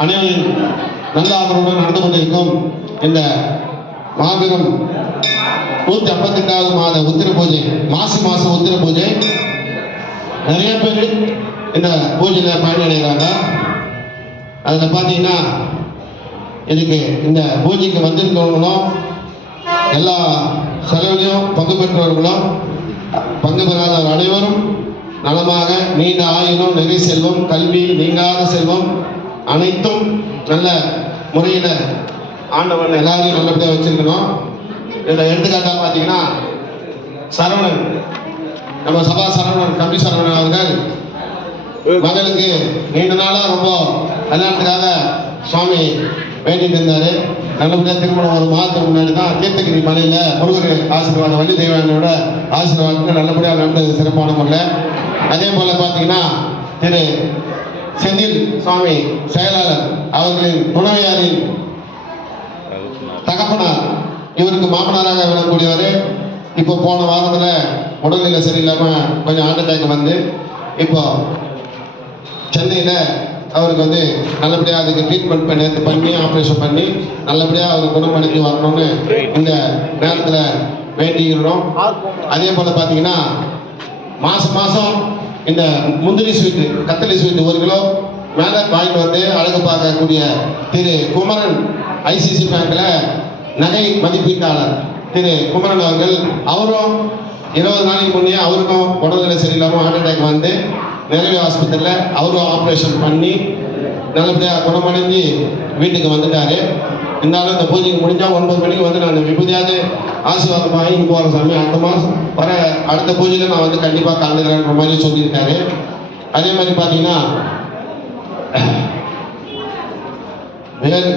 அனைவரின் நல்ல ஆதரவுடன் நடந்து கொண்டிருக்கும் இந்த மாபெரும் 158வது மாத உத்திர பூஜை, மாசி மாசம் உத்திர பூஜை. நிறைய பேர் இந்த பூஜையில் பயனடைகிறாங்க. அதில் பார்த்தீங்கன்னா இதுக்கு இந்த பூஜைக்கு வந்திருக்கிறவங்களும் எல்லா செலவிலையும் பங்கு பெற்றவர்களும் பங்கு பெறாதவர் அனைவரும் நலமாக நீண்ட ஆயுளும் நிறைய செல்வம் கல்வி நீங்காத செல்வம் அனைத்தும் நல்ல முறையில் ஆண்டவன் எல்லாரையும் நல்லபடியாக வச்சிருக்கணும். இதில் எடுத்துக்காட்டாக பார்த்தீங்கன்னா சரவணன், நம்ம சபா சரவணன், கம்பி சரவணன் அவர்கள் மகளுக்கு நீண்ட நாளாக ரொம்ப கல்யாணத்துக்காக சுவாமி வேண்டிட்டு இருந்தார். நல்லபடியாக திருமணம் ஒரு மாதத்துக்கு முன்னாடி தான் தீர்த்தகிரி மலையில் முருகர் ஆசீர்வாதம், வள்ளி தெய்வானோட ஆசீர்வாதத்துக்கு நல்லபடியாக நடந்தது சிறப்பான முறையில். அதே போல் பார்த்தீங்கன்னா திரு செந்தில் சுவாமி செயலாளர் அவர்களின் துணைவியாரின் தகப்பனார், இவருக்கு மாமனாராக விடக்கூடியவர். இப்போ போன வாரத்தில் உடல்நிலை சரியில்லாமல் கொஞ்சம் ஹார்ட் அட்டாக் வந்து இப்போ சென்னையில் அவருக்கு வந்து நல்லபடியாக அதுக்கு ட்ரீட்மெண்ட் பண்ணி ஆப்ரேஷன் பண்ணி நல்லபடியாக அவர் குணமடைஞ்சு வரணும்னு இந்த நேரத்தில் வேண்டிக்கிறோம். அதே போல் பார்த்தீங்கன்னா மாதம் இந்த முந்திரி ஸ்வீட்டு, கத்தலி ஸ்வீட்டு 1 கிலோ மேலே வாங்கிட்டு வந்து அழகு பார்க்கக்கூடிய திரு குமரன், ஐசிசி பேங்க்ல நகை மதிப்பீட்டாளர் திரு குமரன் அவர்கள், அவரும் 20 நாளைக்கு முன்னே அவருக்கும் உடல்நிலை சரியில்லாமல் ஹார்ட் அட்டாக் வந்து நிறைவு ஆஸ்பத்திரியில் அவரும் ஆப்ரேஷன் பண்ணி நல்லபடியாக குணமடைஞ்சு வீட்டுக்கு வந்துட்டாரு. இருந்தாலும் இந்த பூஜைக்கு முடிஞ்சால் 9 மணிக்கு வந்து நான் விபூதியாவது ஆசீர்வாதம் வாங்கி போகிறேன் சாமி, அடுத்த மாதம் வர அடுத்த பூஜையில் நான் வந்து கண்டிப்பாக கலந்துக்கிறேன்ற மாதிரி சொல்லியிருக்காரு. அதே மாதிரி பார்த்தீங்கன்னா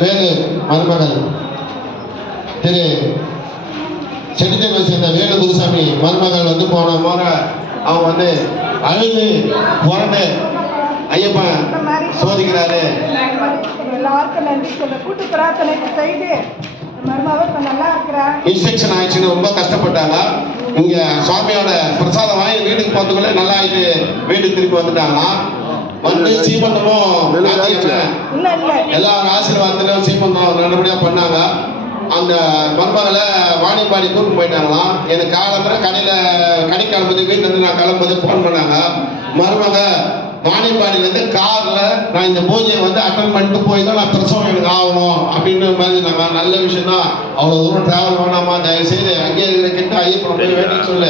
வேலு மருமகள் திரு செடித்தேவை சேர்ந்த வேலு குருசாமி மருமகள் வந்து போன முறை அவங்க வந்து அழுது புரண்டு ஐயப்பன் சோதிக்கிறாரு. எல்லாருக்கும் நன்றி சொல்ல கூட்டு பிரார்த்தனை செய்து இன்ஃபெக்ஷன் ஆயிடுச்சுன்னு ரொம்ப கஷ்டப்பட்டாங்க. இங்க சுவாமியோட பிரசாதம் வாங்கி வீட்டுக்கு போறதுக்குள்ள நல்லா ஆயிட்டு வீட்டுக்கு திருப்பி வந்துட்டாங்களாம். வந்து சீமந்தமும் எல்லாரும் ஆசீர்வாதத்திலும் சீமந்தம் நல்லபடியா பண்ணாங்க. அந்த மருமகளை வாணிப்பாடி கூட்டு போயிட்டாங்களாம். எனக்கு காலம்புற கடை கிளம்புது, வீட்டுல இருந்து நான் கிளம்புது ஃபோன் பண்ணாங்க. மருமக வாணிப்பாடியிலேருந்து காரில் நான் இந்த பூஜையை வந்து அட்டன் பண்ணிட்டு போய் தான் நான் பிரசவம் எனக்கு ஆகணும் அப்படின்னு மாதிரி நாங்கள் நல்ல விஷயம் தான். அவ்வளோ தூரம் டிராவல் பண்ணாமா, தயவுசெய்து அங்கே இருக்கிற கிட்ட ஐயப்பன் போய் வேண்டின்னு சொல்லு.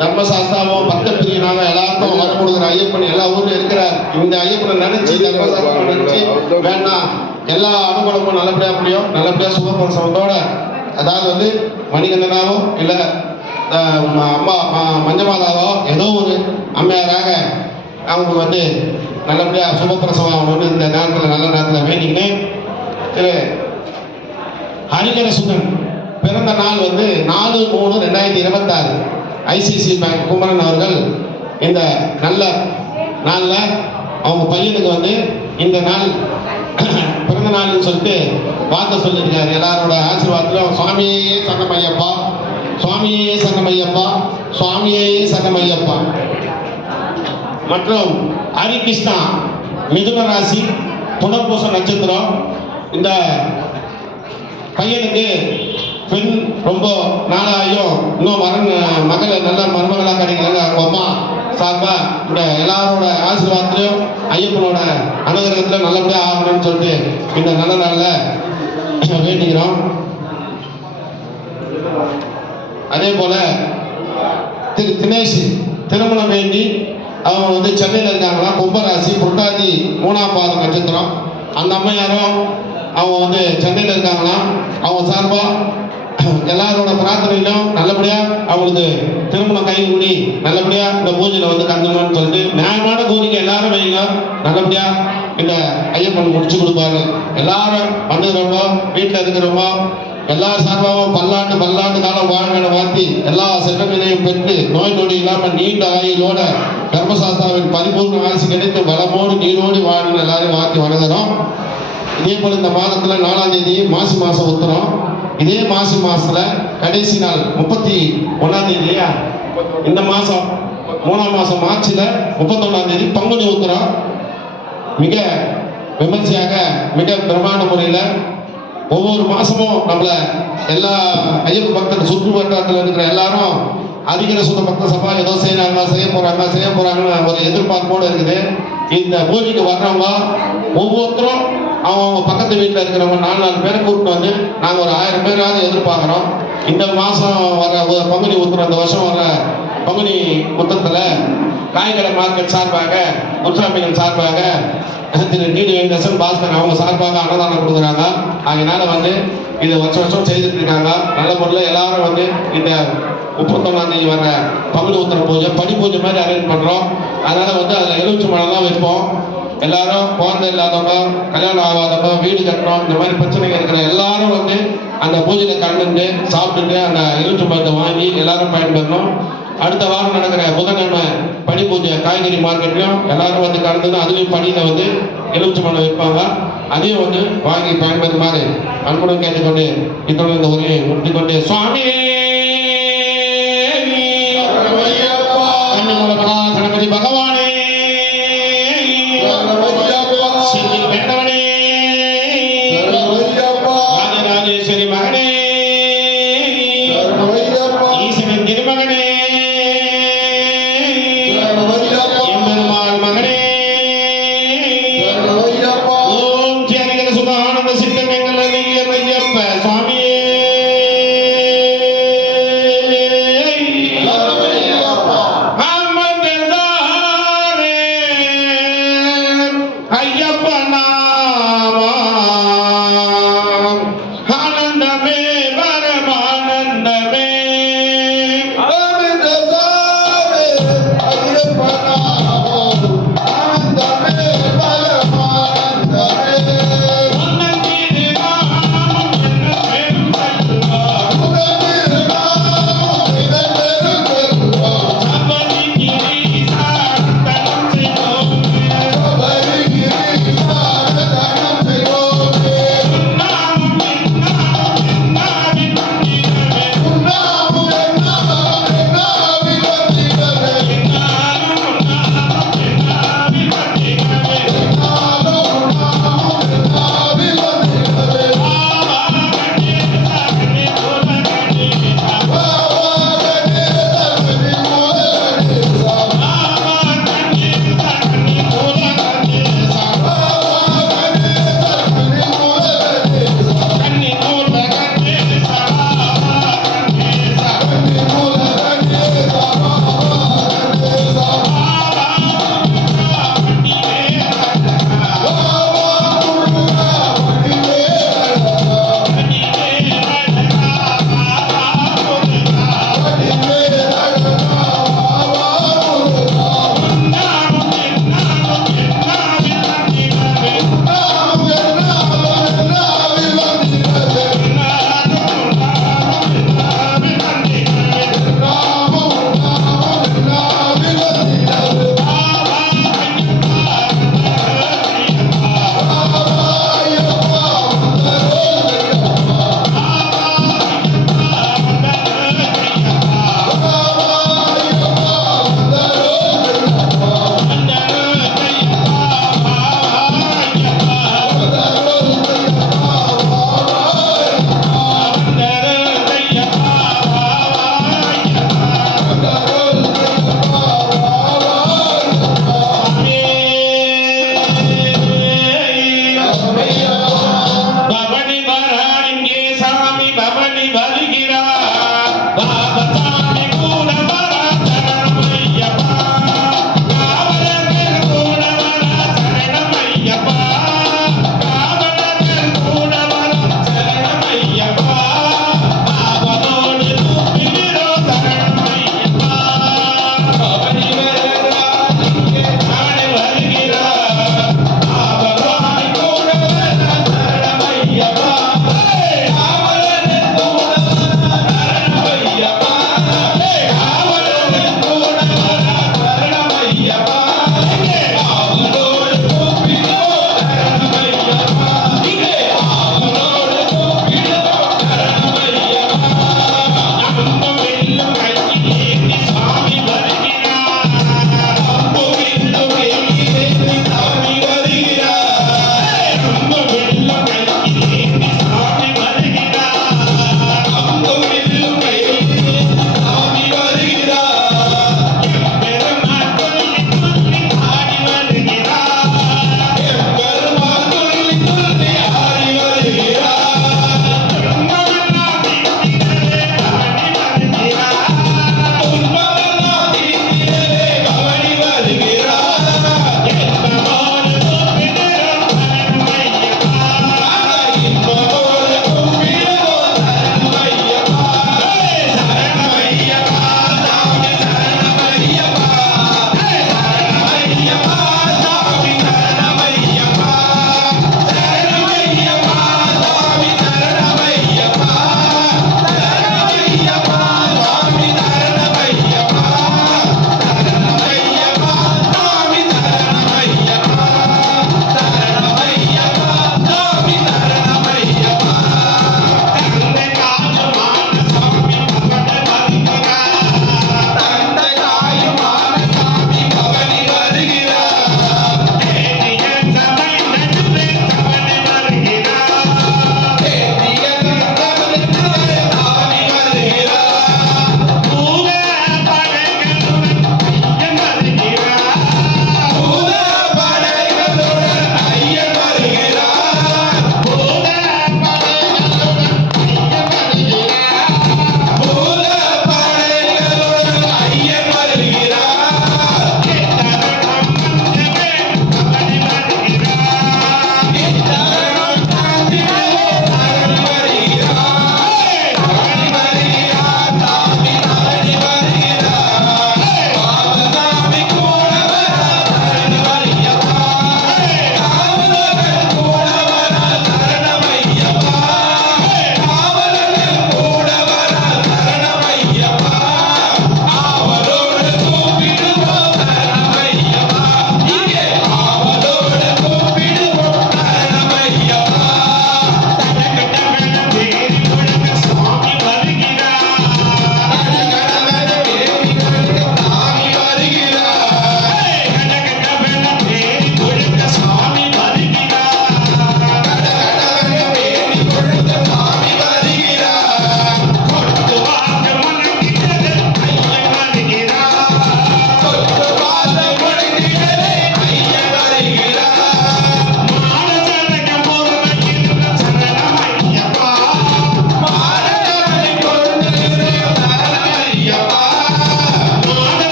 தர்மசாஸ்தாவும் பக்த பிரியனாக எல்லாருக்கும் வர கொடுக்குற ஐயப்பன் எல்லா ஊர்லையும் இருக்கிறார். இந்த ஐயப்பனை நினைச்சு தர்மசாஸ்திரம் நினைச்சு வேண்டாம், எல்லா அனுகூலமும் நல்லபடியாக முடியும். நல்லபடியாக சுகப்பிரசவத்தோட, அதாவது வந்து மணிகண்டனாவோ இல்லை அம்மா மஞ்சமாதாவோ ஏதோ ஒரு அம்மையாராக அவங்களுக்கு வந்து நல்லபடியாக சுபப்பிரசவம் ஆகணும்னு இந்த நேரத்தில் நல்ல நேரத்தில் வேண்டிக்கினேன். திரு ஹரிகர சுந்தன் பிறந்த நாள் வந்து 4/3/2026. ஐசிசி பேங்க் குமரன் அவர்கள் இந்த நல்ல நாளில் அவங்க பையனுக்கு வந்து இந்த நாள் பிறந்த நாள்னு சொல்லிட்டு வார்த்தை சொல்லியிருக்காரு. எல்லாரோட ஆசீர்வாதத்திலும் சுவாமியே சரணமையப்பா, சுவாமியே சரணமையப்பா, சுவாமியே சரணமையப்பா. மற்றும் ஹரிகிருஷ்ணா மிதுன ராசி புனர்பூச நட்சத்திரம். இந்த பையனுக்கு பெண் ரொம்ப நாளாயும் இன்னும் மகளை நல்ல மருமகளாக கிடைக்கிறாங்க. அவங்க அம்மா சார்பாக இந்த எல்லாரோட ஆசீர்வாதத்திலையும் ஐயப்பனோட அனுகிரகத்தில் நல்லபடியாக ஆகணும்னு சொல்லிட்டு இந்த நல்ல நாளில் வேண்டிக்கிறோம். அதே போல திரு தினேஷ் திருமணம் வேண்டி அவங்க வந்து சென்னையில் இருக்காங்களா. கும்பராசி புரட்டாதி 3ஆம் பாதம் நட்சத்திரம். அந்த அம்மையாரும் அவங்க வந்து சென்னையில் இருக்காங்களா. அவங்க சார்பாக எல்லாரோட பிரார்த்தனையிலும் நல்லபடியாக அவங்களுக்கு திருமணம் கைகூடி நல்லபடியாக இந்த பூஜையில் வந்து கலந்துக்கணும்னு சொல்லிட்டு நியாயமான கோரிக்கை எல்லாரும் வைங்க. நல்லபடியாக இந்த ஐயப்பன் முடிச்சு கொடுப்பாரு. எல்லாரும் வந்துக்கிறவங்க வீட்டில் இருக்கிறவங்க எல்லா சார்பாகவும் பல்லாண்டு காலம் வாழ்களை மாற்றி எல்லா செல்வங்களையும் பெற்று நோய் நொடி இல்லாமல் நீண்ட ஆயுளோட தர்மசாஸ்தாவின் பரிபூர்ண ஆட்சி கிடைத்து வளமோடு நீரோடு வாழ்ந்து எல்லாரையும் மாற்றி வணங்குறோம். இதே போல் இந்த மாதத்தில் 4ஆம் தேதி மாசி மாதம் உத்தரம். இதே மாசி மாதத்தில் கடைசி நாள் 31ஆம் தேதியா இந்த மாதம் 3ஆம் மாதம் மார்ச்சில் 31ஆம் தேதி பங்குனி உத்தரம். மிக விமர்சையாக மிக பிரமாண்ட முறையில் ஒவ்வொரு மாசமும் நம்மள எல்லா ஐயப்ப பக்தர் சுற்று வட்டாரத்தில் இருக்கிற எல்லாரும் அதிகார சுத்த பக்த சபா ஏதோ செய்ய போறாங்கன்னு ஒரு எதிர்பார்ப்போடு இருக்குது. இந்த பூஜைக்கு வர்றவங்க ஒவ்வொருத்தரும் அவங்க பக்கத்து வீட்டில் இருக்கிறவங்க 4 பேரை கூப்பிட்டு வந்து நாங்கள் ஒரு 1000 பேராவது எதிர்பார்க்குறோம். இந்த மாதம் வர பங்குனி உத்திரம், இந்த வருஷம் வர பங்குனி உத்திரத்தில் காய்கடை மார்க்கெட் சார்பாக, முத்துசாமிகள் சார்பாக, திரு டி வெங்கடேசன் பாஸ்கர் அவங்க சார்பாக அன்னதானம் கொடுக்குறாங்க. அதனால வந்து இது வருஷம் செய்துட்டு இருக்காங்க. நல்ல முறையில் எல்லாரும் வந்து இந்த 31ஆம் தேதி வர பங்குனி உத்திர பூஜை படி பூஜை மாதிரி அரேஞ்ச் பண்ணுறோம். அதனால வந்து அதில் எலுமிச்சை மழைலாம் வைப்போம். எல்லாரும் குழந்தை இல்லாதவங்க, கல்யாணம் ஆகாதவங்க, வீடு கட்டுறோம், இந்த மாதிரி பிரச்சனைகள் இருக்கிற எல்லாரும் வந்து அந்த பூஜையில் கலந்துட்டு சாப்பிட்டுட்டு அந்த எலுமிச்சை பழத்தை வாங்கி எல்லாரும் பயன்பெறணும். அடுத்த வாரம் நடக்கிற புதன்கிழமை படி பூஜை காய்கறி மார்க்கெட்லையும் எல்லாரும் வந்து கலந்துன்னு அதுலேயும் படியில் வந்து எலுமிச்சை மழை வைப்பாங்க. அதையும் வந்து வாங்கி பயன்பெறுமாறு அன்புடன் கேட்டுக்கொண்டு இத்தோடு இந்த உரையை முடித்துக்கொண்டு சுவாமி